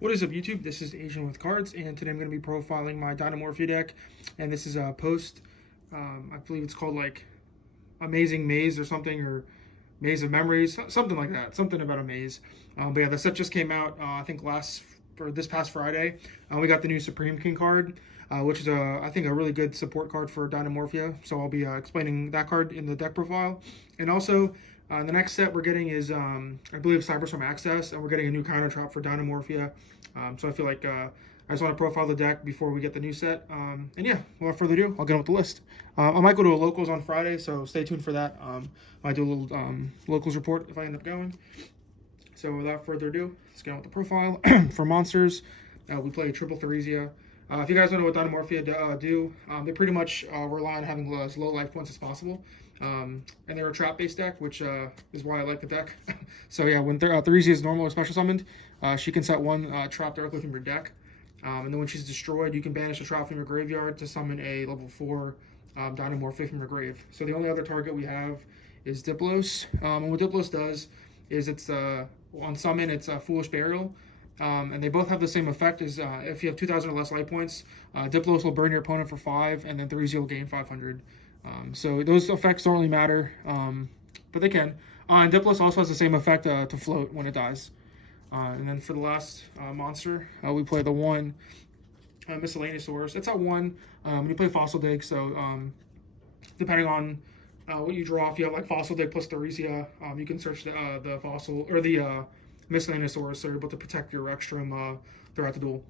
What is up, YouTube? This is Asian with Cards, and today I'm going to be profiling my Dinomorphia deck. And this is a post. I believe it's called like Amazing Maze or something, or Maze of Memories, something like that. Something about a maze. But yeah, the set just came out. I think this past Friday. We got the new Supreme King card, which is I think a really good support card for Dinomorphia. So I'll be explaining that card in the deck profile, and also. The next set we're getting is, I believe, Cyberstorm Access, and we're getting a new counter trap for Dinomorphia. So I feel like I just want to profile the deck before we get the new set. And yeah, without further ado, I'll get on with the list. I might go to a locals on Friday, so stay tuned for that. I might do a little locals report if I end up going. So without further ado, let's get on with the profile. For monsters, we play Triple Theresia. If you guys don't know what Dinomorphia do, they pretty much rely on having as low life points as possible. And they're a trap-based deck, which is why I like the deck. So yeah, when Theresia is normal or special summoned, she can set one trap directly from your deck. And then when she's destroyed, you can banish a trap from your graveyard to summon a level 4 Dinomorphia from your grave. So the only other target we have is Diplos. And what Diplos does is it's on summon, it's a Foolish Burial. And they both have the same effect as if you have 2,000 or less life points, Diplos will burn your opponent for 5, and then Theresia will gain 500. So those effects don't really matter, but they can. And Diplos also has the same effect to float when it dies. And then for the last monster, we play the one Miscellaneous Source. It's at 1. You play Fossil Dig, so depending on what you draw, if you have like Fossil Dig plus Theresia, you can search the Fossil or the Miscellaneous Source, so you're able to protect your Ekstrom throughout the duel.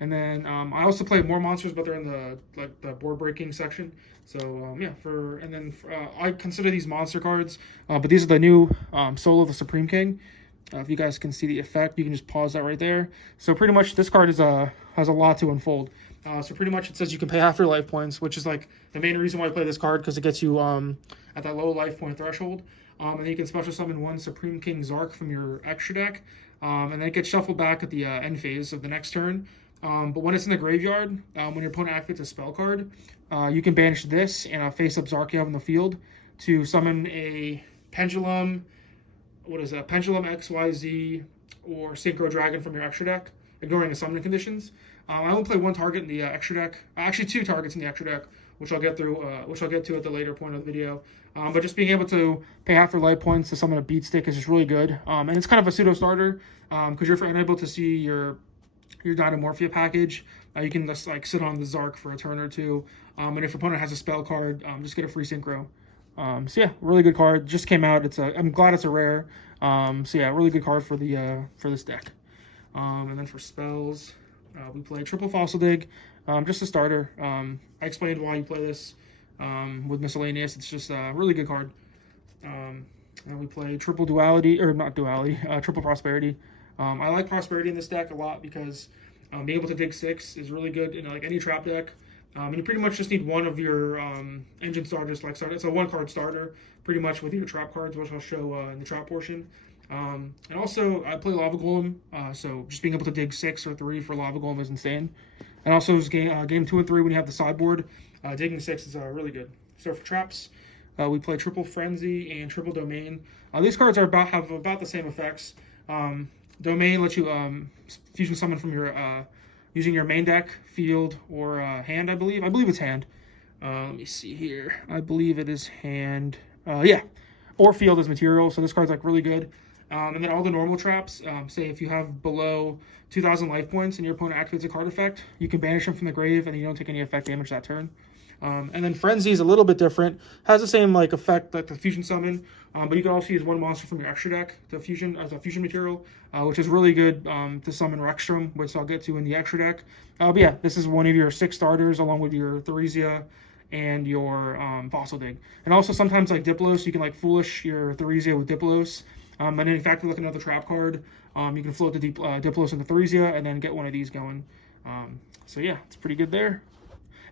And then I also play more monsters, but they're in the board breaking section. So yeah, I consider these monster cards, but these are the new Solo of the Supreme King. If you guys can see the effect, you can just pause that right there. So pretty much this card has a lot to unfold. So pretty much it says you can pay half your life points, which is like the main reason why I play this card, because it gets you at that low life point threshold. And then you can special summon one Supreme King Zark from your extra deck, and then it gets shuffled back at the end phase of the next turn. But when it's in the graveyard, when your opponent activates a spell card, you can banish this and a face-up Zark you have in the field to summon a Pendulum, Pendulum XYZ, or Synchro Dragon from your extra deck, ignoring the summoning conditions. I only play one target in the extra deck, actually 2 targets in the extra deck, which I'll get to at the later point of the video. But just being able to pay half your life points to summon a Beat Stick is just really good. And it's kind of a pseudo starter because you're unable to see your Dinomorphia package. You can just like sit on the Zark for a turn or 2, and if your opponent has a spell card, just get a free synchro. So yeah, really good card. Just came out. I'm glad it's a rare. So yeah, really good card for this deck. And then for spells, we play Triple Fossil Dig, just a starter. I explained why you play this with Miscellaneous. It's just a really good card. And we play Triple Duality, or not Duality, Triple Prosperity. I like Prosperity in this deck a lot because being able to dig 6 is really good in like any trap deck. And you pretty much just need one of your engine starters. It's a 1-card starter, pretty much with your trap cards, which I'll show in the trap portion. And also, I play Lava Golem, so just being able to dig 6 or 3 for Lava Golem is insane. And also, game 2 and 3, when you have the sideboard, digging 6 is really good. So for traps, we play Triple Frenzy and Triple Domain. These cards have about the same effects. Domain lets you fusion summon from your using your main deck, field, or hand, I believe. I believe it's hand. Let me see here. I believe it is hand. Yeah. Or field as material. So this card's like really good. And then all the normal traps, say if you have below 2,000 life points and your opponent activates a card effect, you can banish them from the grave and you don't take any effect damage that turn. And then Frenzy is a little bit different. Has the same like effect like the fusion summon, but you can also use one monster from your extra deck to fusion as a fusion material, which is really good to summon Rexstrom, which I'll get to in the extra deck. But yeah, this is one of your 6 starters along with your Theresia and your Fossil Dig. And also sometimes like Diplos, you can like Foolish your Theresia with Diplos. And then in fact, look at another trap card. You can float the Diplos into Theresia and then get one of these going. So yeah, it's pretty good there.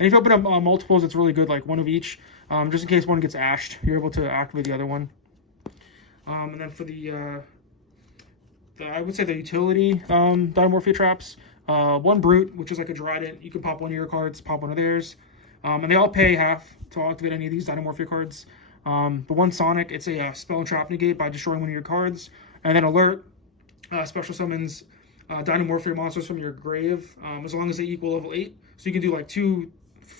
And if you open up multiples, it's really good, like one of each. Just in case one gets ashed, you're able to activate the other one. And then for I would say the utility Dinomorphia traps, 1 Brute, which is like a Dryden. You can pop one of your cards, pop one of theirs. And they all pay half to activate any of these Dinomorphia cards. The 1 Sonic, it's a spell and trap negate by destroying one of your cards. And then Alert special summons Dinomorphia monsters from your grave, as long as they equal level 8. So you can do like 2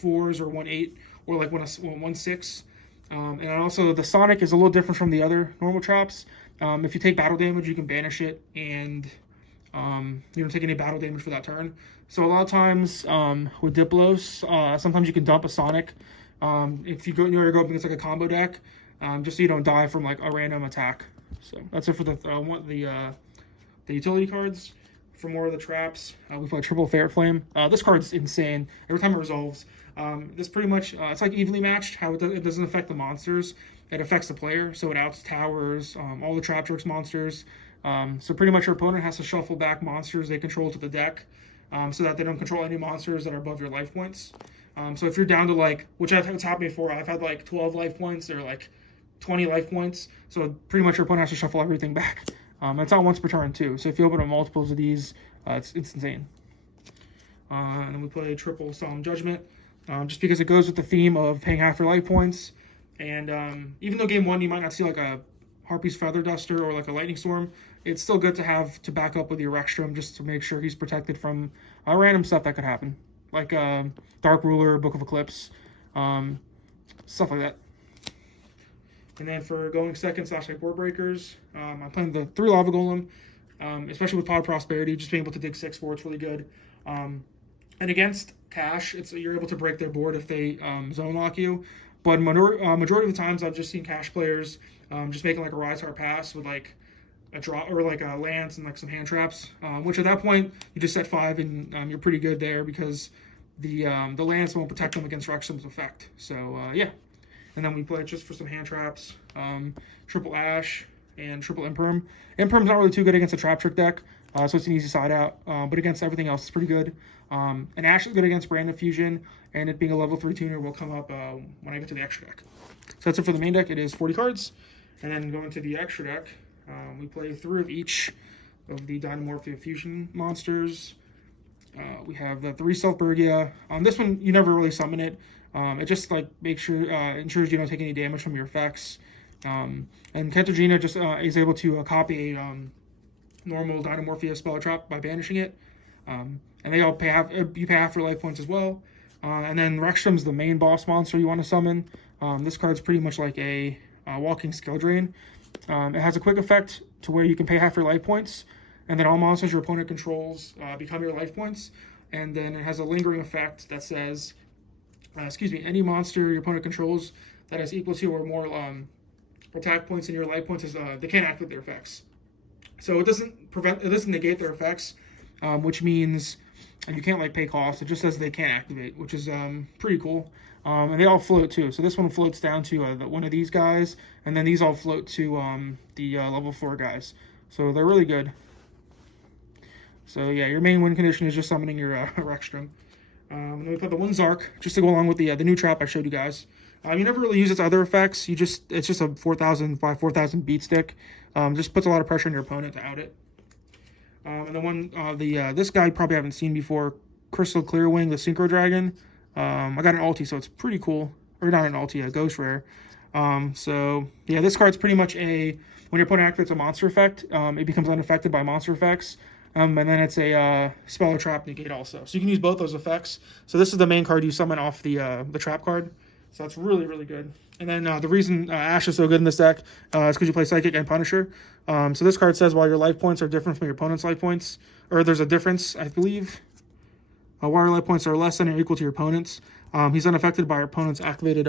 4s or 1 8 or like 1 6. And also the Sonic is a little different from the other normal traps. If you take battle damage, you can banish it, and you don't take any battle damage for that turn. So a lot of times with Diplos, sometimes you can dump a Sonic if you go up against like a combo deck, just so you don't die from like a random attack. So that's it for the utility cards. For more of the traps, we play Triple Ferret Flame. This card's insane. Every time it resolves, this pretty much, it's like evenly matched. How it doesn't affect the monsters, it affects the player. So it outs towers, all the Traptrix monsters. So pretty much your opponent has to shuffle back monsters they control to the deck, so that they don't control any monsters that are above your life points. So if you're down to like, which it's happened before, I've had like 12 life points or like 20 life points. So pretty much your opponent has to shuffle everything back. It's not once per turn too, so if you open up multiples of these, it's insane. And then we play Triple Solemn Judgment, just because it goes with the theme of paying half your life points. And even though game 1 you might not see like a Harpy's Feather Duster or like a Lightning Storm, it's still good to have to back up with your Rexstrom just to make sure he's protected from random stuff that could happen, like Dark Ruler, Book of Eclipse, stuff like that. And then for going second / like board breakers, I'm playing the 3 Lava Golem, especially with Pod Prosperity, just being able to dig 6 for it's really good. And against Cash, you're able to break their board if they zone lock you. But majority of the times, I've just seen Cash players just making like a Rise Heart Pass with like a draw or like a Lance and like some hand traps, which at that point you just set 5 and you're pretty good there because the Lance won't protect them against Rexstrom's effect. So yeah. And then we play just for some hand traps, Triple Ash and Triple Imperm. Imperm's not really too good against a Trap Trick deck, so it's an easy side out. But against everything else, it's pretty good. And Ash is good against Random Fusion, and it being a level 3 tuner will come up when I get to the extra deck. So that's it for the main deck. It is 40 cards. And then going to the extra deck, we play 3 of each of the Dinomorphia Fusion monsters. We have the 3 Self-Bergia. This one, you never really summon it. It just like makes sure ensures you don't take any damage from your effects. And Kentragina just is able to copy a normal Dinomorphia spell trap by banishing it. And they all pay half. You pay half for life points as well. And then Rexstrom's the main boss monster you want to summon. This card's pretty much like a walking skill drain. It has a quick effect to where you can pay half your life points, and then all monsters your opponent controls become your life points. And then it has a lingering effect that says, any monster your opponent controls that has equal to or more attack points in your life points they can't activate their effects. So it doesn't negate their effects, which means you can't like pay cost. It just says they can't activate, which is pretty cool. And they all float too. So this one floats down to one of these guys, and then these all float to the level 4 guys. So they're really good. So yeah, your main win condition is just summoning your Rexstrom. And then we put the 1 Zark just to go along with the new trap I showed you guys. You never really use its other effects. It's just a 4,000 by 4,000 beat stick. Just puts a lot of pressure on your opponent to out it. And then this guy you probably haven't seen before, Crystal Clearwing, the Synchro Dragon. I got an ulti, so it's pretty cool. Or not an ulti, a ghost rare. So yeah, this card's pretty much when your opponent activates a monster effect, it becomes unaffected by monster effects. And then it's a spell or trap negate also. So you can use both those effects. So this is the main card you summon off the trap card. So that's really, really good. And then the reason Ash is so good in this deck is because you play Psychic and Punisher. So this card says while your life points are different from your opponent's life points, or there's a difference, I believe. While your life points are less than or equal to your opponent's, he's unaffected by your opponent's activated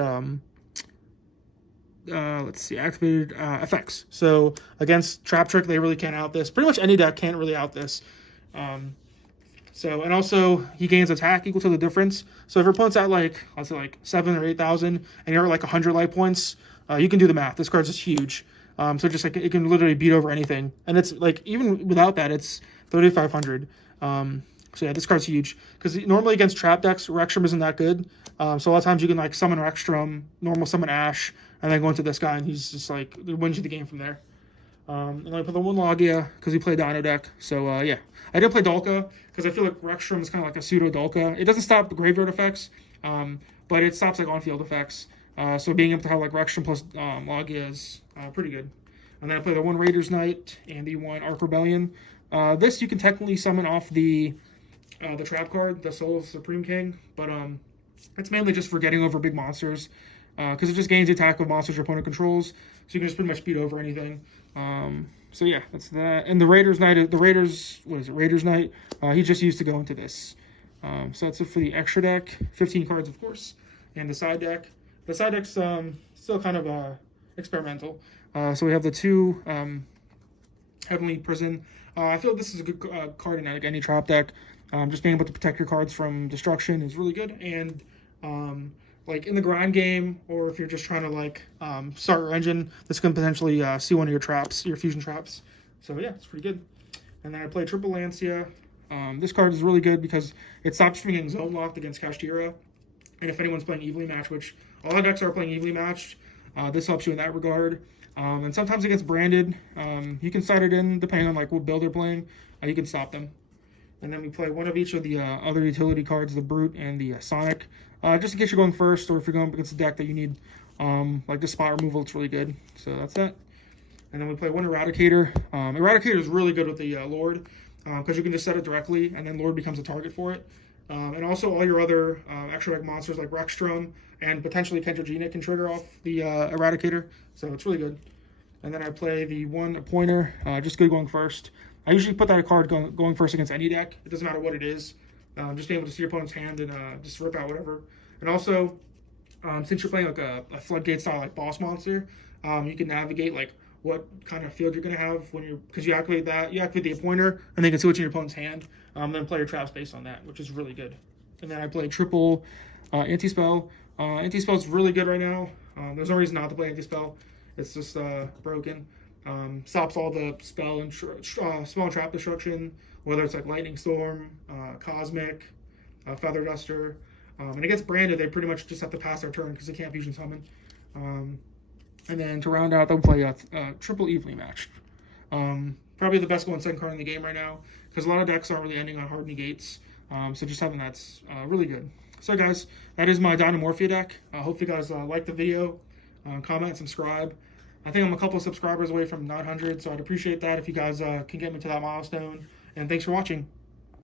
effects. So against Trap Trick, they really can't out this. Pretty much any deck can't really out this. And also he gains attack equal to the difference. So if your opponent's at like, let's say like 7 or 8,000, and you're at like 100 life points, you can do the math. This card's just huge. So just like it can literally beat over anything. And it's like even without that, it's 3,500. So yeah, this card's huge because normally against trap decks, Rexstrom isn't that good. So a lot of times you can like summon Rexstrom, normal summon Ash, and then go into this guy, and he's just like wins you the game from there. And I put the 1 Logia because he played Dino deck. So yeah, I didn't play Dolka because I feel like Rexstrom is kind of like a pseudo Dolka. It doesn't stop the graveyard effects, but it stops like on-field effects. So being able to have like Rexstrom plus Logia is pretty good. And then I play the 1 Raiders Knight and the 1 Ark Rebellion. This you can technically summon off the trap card, the Soul of Supreme King, but it's mainly just for getting over big monsters, because it just gains the attack of monsters your opponent controls, so you can just pretty much beat over anything. So yeah, that's that. And the Raiders Knight, Raiders Knight, he just used to go into this. So that's it for the extra deck. 15 cards, of course, and the side deck. The side deck's still kind of experimental. So we have the 2 Heavenly Prison. I feel this is a good card in like any trap deck. Just being able to protect your cards from destruction is really good. And like in the grind game, or if you're just trying to like start your engine, this can potentially see one of your traps, your fusion traps. So yeah, it's pretty good. And then I play Triple Lancia. This card is really good because it stops from getting zone locked against Kashtira. And if anyone's playing evenly matched, which all the decks are playing evenly matched, this helps you in that regard. And sometimes it gets branded. You can set it in depending on like what build they're playing. You can stop them. And then we play one of each of the other utility cards, the Brute and the Sonic. Just in case you're going first, or if you're going against a deck that you need like the spot removal, it's really good. So that's that. And then we play one Eradicator. Eradicator is really good with the Lord, because you can just set it directly, and then Lord becomes a target for it. And also all your other extra deck monsters like Rexstrom and potentially Kentragena can trigger off the Eradicator. So it's really good. And then I play the one Pointer, just good going first. I usually put that card going first against any deck. It doesn't matter what it is. Just being able to see your opponent's hand and just rip out whatever. And also, since you're playing like a Floodgate style like boss monster, you can navigate like what kind of field you're going to have when you're, because you activate the Pointer, and then you can see what's in your opponent's hand, then play your traps based on that, which is really good. And then I play triple Anti-Spell. Anti-Spell is really good right now. There's no reason not to play Anti-Spell. It's just broken. Stops all the spell and trap destruction, whether it's like Lightning Storm, Cosmic, Feather Duster. And it gets branded, they pretty much just have to pass their turn because they can't fusion summon. And then to round out, they'll play a triple evenly matched. Probably the best going second card in the game right now, because a lot of decks aren't really ending on hard negates. So just having that's really good. So guys, that is my Dinomorphia deck. I hope you guys like the video. Comment, subscribe. I think I'm a couple of subscribers away from 900, so I'd appreciate that if you guys can get me to that milestone. And thanks for watching.